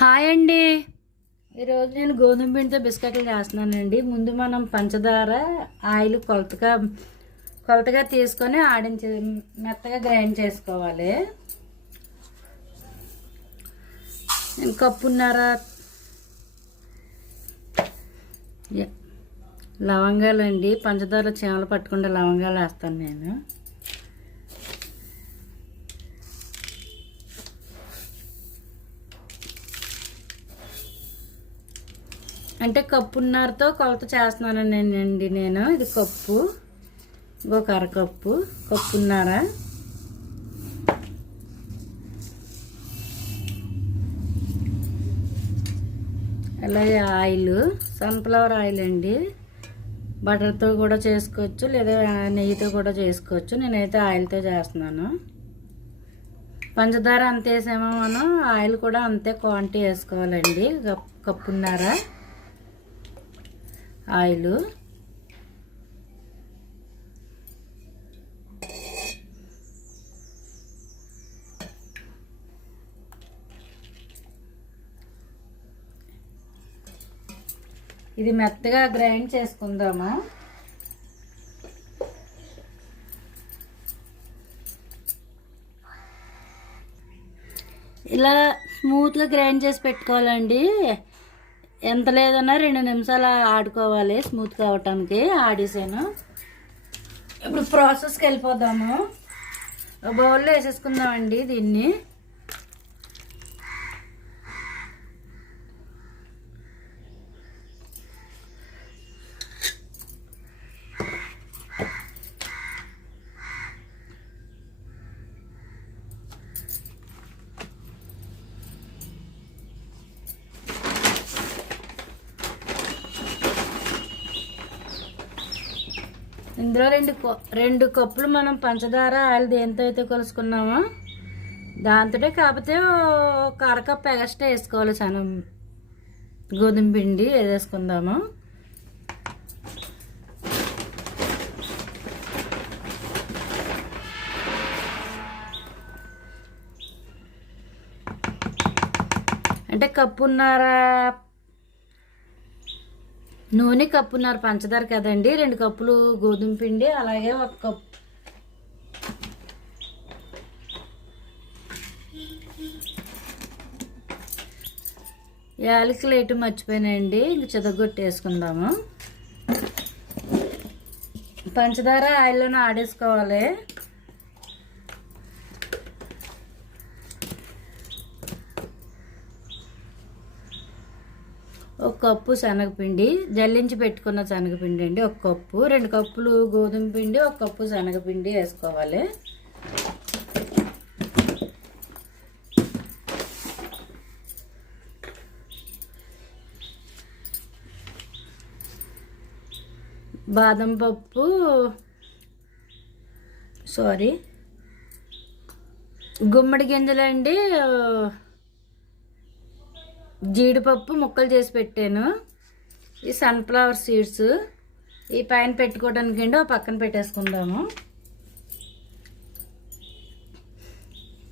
Hi అండి. ఈరోజు నేను గోధుమ పిండితో బిస్కెట్లు చేస్తున్నానండి. ముందు మనం పంచదార ఆయిల్ కొలతగా కొలతగా తీసుకొని ఆడించి మెత్తగా గ్రైండ్ చేసుకోవాలి. నేను కప్పున్నర లవంగాలు అండి పంచదార చీమలు పట్టుకుంటే లవంగాలు వేస్తాను నేను. అంటే కప్పున్నరతో కొలత చేస్తున్నానండి నేను. ఇది కప్పు. ఇంకొక అరకప్పు. కప్పున్నర. అలాగే ఆయిల్. సన్ఫ్లవర్ ఆయిల్ అండి. బటర్తో కూడా చేసుకోవచ్చు లేదా నెయ్యితో కూడా చేసుకోవచ్చు. నేనైతే ఆయిల్తో చేస్తున్నాను. పంచదార అంత వేసామో మనం. ఆయిల్ కూడా అంతే క్వాంటిటీ వేసుకోవాలండి. Cup- oil. ఇది మెత్తగా గ్రైండ్ చేసుకుందాము. ఇలా స్మూత్గా గ్రైండ్ చేసి పెట్టుకోవాలండి. ఎంత లేదన్నా రెండు నిమిషాలు ఆడుకోవాలి స్మూత్గా కావటానికి ఆడేసాను ఇప్పుడు ప్రాసెస్కి వెళ్ళిపోదాము. బౌల్లో వేసేసుకుందామండి దీన్ని. ఇందులో రెండు రెండు కప్పులు మనం పంచదార ఆయిల్ దేంతో అయితే కలుసుకున్నామో దాంతోటే కాకపోతే ఒక అరకప్పు ఎగస్ట్రా వేసుకోవాలి చాలా గోధుమ పిండి వేసేసుకుందాము అంటే కప్పున్నర నూనె కప్పున్నర పంచదార కదండి రెండు కప్పులు గోధుమ పిండి అలాగే ఒక కప్పు. యాలకులు వేయటం మర్చిపోయినాయండి ఇంక చెదగొట్టేసుకుందాము. పంచదార ఆయిల్లోనే ఆడేసుకోవాలి. కప్పు శనగపిండి జల్లించి పెట్టుకున్న శనగపిండి అండి ఒక కప్పు. రెండు కప్పులు గోధుమ పిండి ఒక కప్పు శనగపిండి వేసుకోవాలి. బాదం పప్పు సారీ గుమ్మడి గింజలండి జీడిపప్పు ముక్కలు చేసి పెట్టాను. ఈ సన్ఫ్లవర్ సీడ్స్ ఈ పైన పెట్టుకోవడానికి అండి పక్కన పెట్టేసుకుందాము.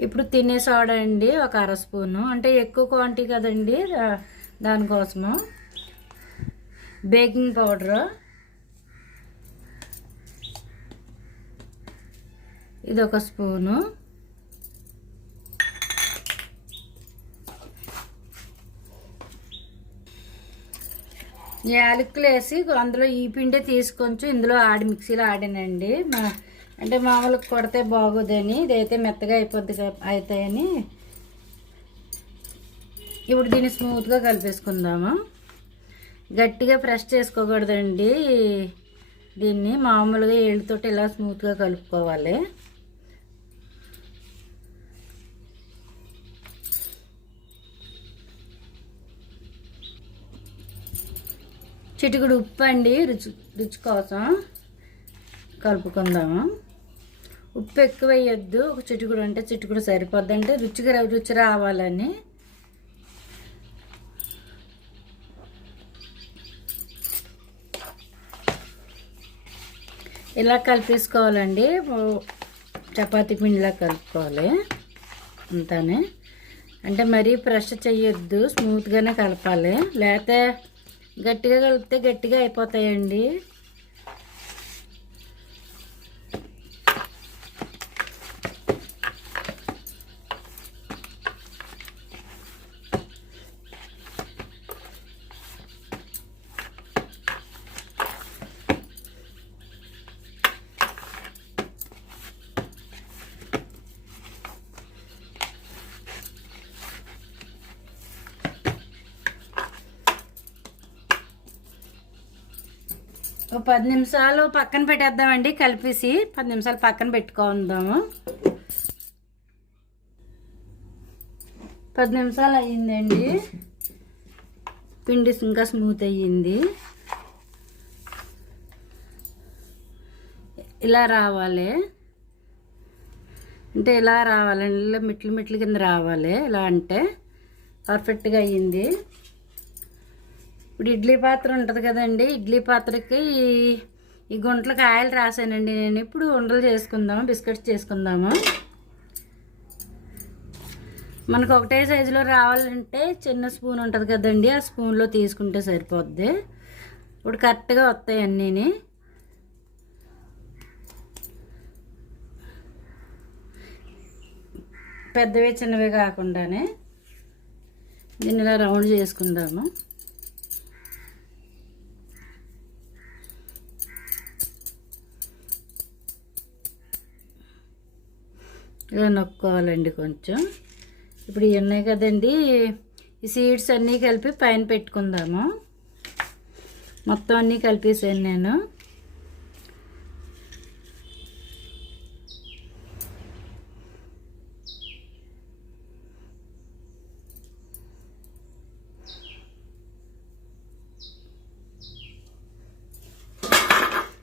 ఇప్పుడు తినే సోడా అండి ఒక అర స్పూను. అంటే ఎక్కువ క్వాంటిటీ కదండి దానికోసము. Baking powder. ఇది ఒక స్పూను. యాలకులు వేసి అందులో ఈ పిండి తీసుకొంచెం ఇందులో ఆడి మిక్సీలో ఆడానండి. మా అంటే మామూలుగా కొడితే బాగోదని ఇదైతే మెత్తగా అయిపోద్ది అవుతాయని ఇప్పుడు దీన్ని స్మూత్గా కలిపేసుకుందాము. గట్టిగా ప్రెస్ చేసుకోకూడదండి. దీన్ని మామూలుగా ఏళ్ళతో ఇలా స్మూత్గా కలుపుకోవాలి. చిటికుడు ఉప్పు అండి రుచి రుచి కోసం కలుపుకుందాము. ఉప్పు ఎక్కువ వేయొద్దు ఒక చిటికుడు అంటే చిటికుడు సరిపోద్ది అంటే రుచిగా రుచి రావాలని. ఇలా కలిపేసుకోవాలండి. చపాతి చపాతీ పిండిలా కలుపుకోవాలి. అంతానే. అంటే మరీ ప్రెష్ చేయొద్దు స్మూత్గానే కలపాలి. లేకపోతే గట్టిగా కలిపితే గట్టిగా అయిపోతాయండి. ఓ పది నిమిషాలు పక్కన పెట్టేద్దామండి కలిపేసి పది నిమిషాలు పక్కన పెట్టుకుందాము. పది నిమిషాలు అయ్యిందండి. పిండి ఇంకా స్మూత్ అయ్యింది. ఇలా రావాలి. అంటే ఇలా రావాలండి ఇలా మిట్లు మిట్లు కింద రావాలి. ఇలా అంటే పర్ఫెక్ట్గా అయ్యింది. ఇప్పుడు ఇడ్లీ పాత్ర ఉంటుంది కదండి. ఇడ్లీ పాత్రకి ఈ- ఈ గుంటలకు ఆయిల్ రాసానండి నేను. ఇప్పుడు ఉండలు చేసుకుందాము బిస్కెట్స్ చేసుకుందాము? మనకు ఒకటే సైజులో రావాలంటే చిన్న స్పూన్ ఉంటుంది కదండి. ఆ స్పూన్లో తీసుకుంటే సరిపోద్ది. ఇప్పుడు కరెక్ట్గా వస్తాయి అన్నీని. పెద్దవి చిన్నవి కాకుండానే దీన్ని ఇలా రౌండ్ చేసుకుందాము. ఇలా నొక్కోవాలండి కొంచెం. ఇప్పుడు ఇవి ఉన్నాయి కదండి. ఈ సీడ్స్ అన్నీ కలిపి పైన పెట్టుకుందాము. మొత్తం అన్నీ కలిపేసాను నేను.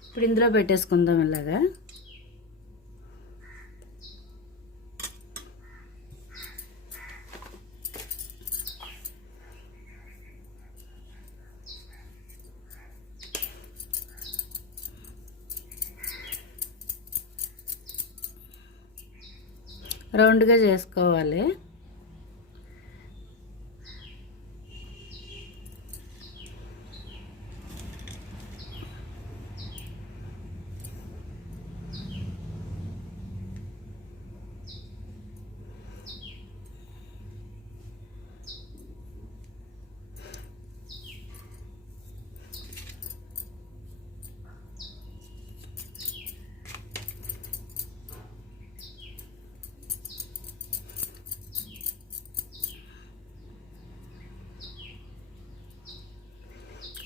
ఇప్పుడు ఇందులో పెట్టేసుకుందాం ఇలాగా. రౌండ్గా చేసుకోవాలి.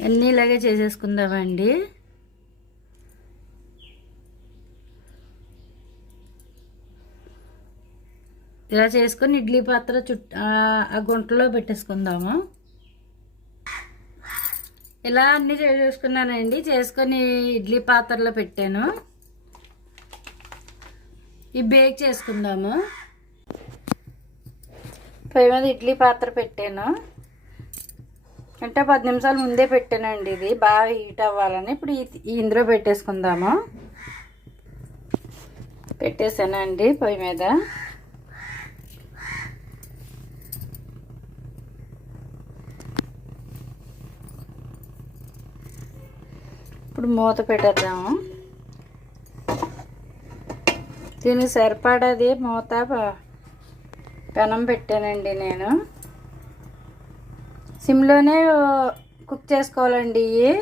అన్నీ ఇలాగే చేసేసుకుందామండి. ఇలా చేసుకొని ఇడ్లీ పాత్ర చుట్ ఆ గుంటలో పెట్టేసుకుందాము. ఇలా అన్నీ చేసేసుకున్నానండి. చేసుకొని ఇడ్లీ పాత్రలో పెట్టాను. ఈ బేక్ చేసుకుందాము. పొయ్యి మీద ఇడ్లీ పాత్ర పెట్టాను. అంటే పది నిమిషాలు ముందే పెట్టానండి ఇది. బాగా హీట్ అవ్వాలని. ఇప్పుడు ఈ- ఇందులో పెట్టేసుకుందాము. పెట్టేసానండి పొయ్యి మీద. ఇప్పుడు మూత పెట్టేద్దాము. దీనికి సరిపడది మూత. ప- పెనం పెట్టానండి నేను. సిమ్లోనే కుక్ చేసుకోవాలండి. ఇవి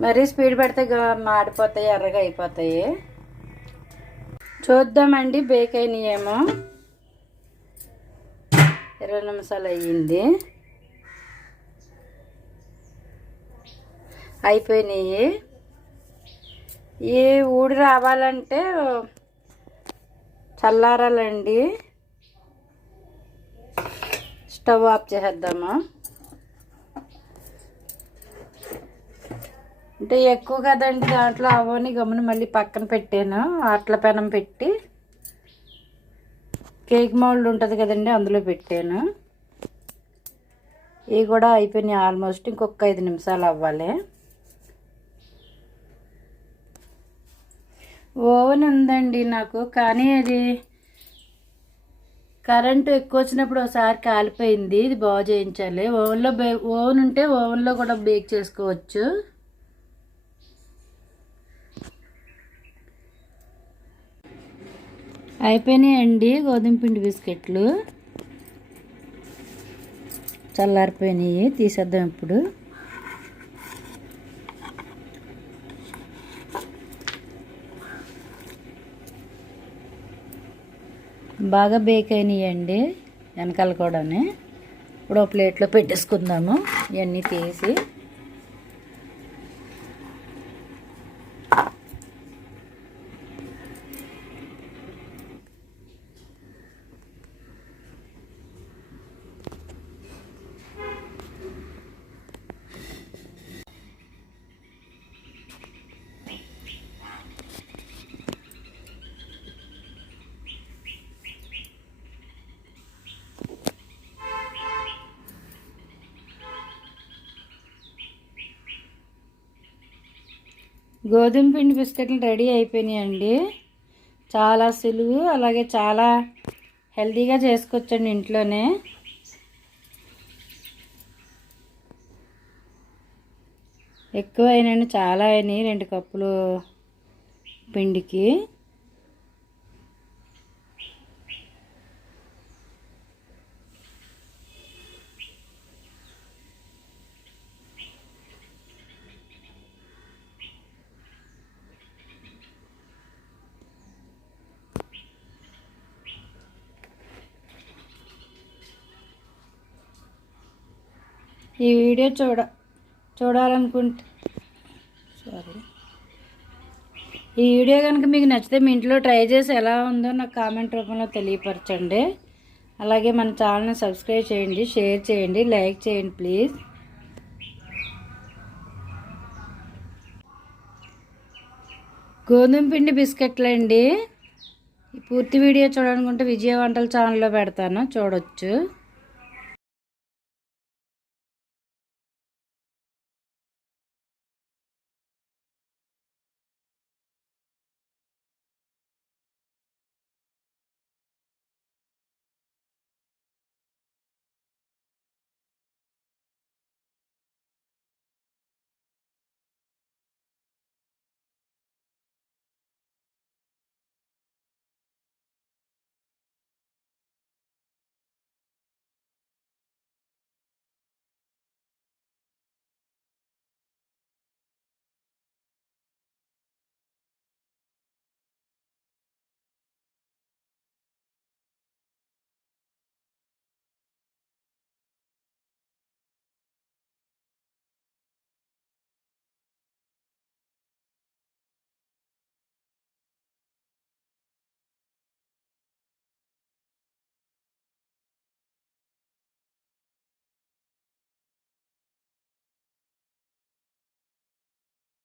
మరీ స్పీడ్ పెడితే మాడిపోతాయి ఎర్రగా అయిపోతాయి. చూద్దామండి బేక్ అయినాయేమో. ఇరవై నిమిషాలు అయ్యింది. అయిపోయినాయి. ఈ ఊడి రావాలంటే చల్లారాలండి. స్టవ్ ఆఫ్ చేసేద్దామా అంటే ఎక్కువ కదండి దాంట్లో అవని గమ్మున మళ్ళీ పక్కన పెట్టాను అట్ల పెనం పెట్టి కేక్ మౌల్డ్ ఉంటుంది కదండి అందులో పెట్టాను ఇవి కూడా అయిపోయినాయి ఆల్మోస్ట్ ఇంకొక ఐదు నిమిషాలు అవ్వాలి ఓవెన్ ఉందండి నాకు కానీ అది కరెంటు ఎక్కువ వచ్చినప్పుడు ఒకసారి కాలిపోయింది ఇది బాగు చేయించాలి. ఓవెన్లో బే ఓవెన్ ఉంటే ఓవెన్లో కూడా బేక్ చేసుకోవచ్చు. అయిపోయినాయండి గోధుమ పిండి బిస్కెట్లు. చల్లారిపోయినాయి తీసేద్దాం ఇప్పుడు. బాగా బేక్ అయినాయండి వెనకాల కూడానే. ఇప్పుడు ఒక ప్లేట్లో పెట్టేసుకుందాము. ఇవన్నీ తీసి. గోధుమ పిండి బిస్కెట్లు రెడీ అయిపోయినాయండి. చాలా సులువు అలాగే చాలా హెల్తీగా చేసుకోవచ్చండి ఇంట్లోనే. ఎక్కువ అయినాయండి చాలా అయినాయి రెండు కప్పులు పిండికి. ఈ వీడియో చూడ చూడాలనుకుంటే సారీ ఈ వీడియో కనుక మీకు నచ్చితే మీ ఇంట్లో ట్రై చేసి ఎలా ఉందో నాకు కామెంట్ రూపంలో తెలియపరచండి. అలాగే మన ఛానల్ని సబ్స్క్రైబ్ చేయండి షేర్ చేయండి లైక్ చేయండి ప్లీజ్. గోధుమ పిండి బిస్కెట్లు అండి ఈ పూర్తి వీడియో చూడాలనుకుంటే విజయ వంటల ఛానల్లో పెడతాను చూడొచ్చు.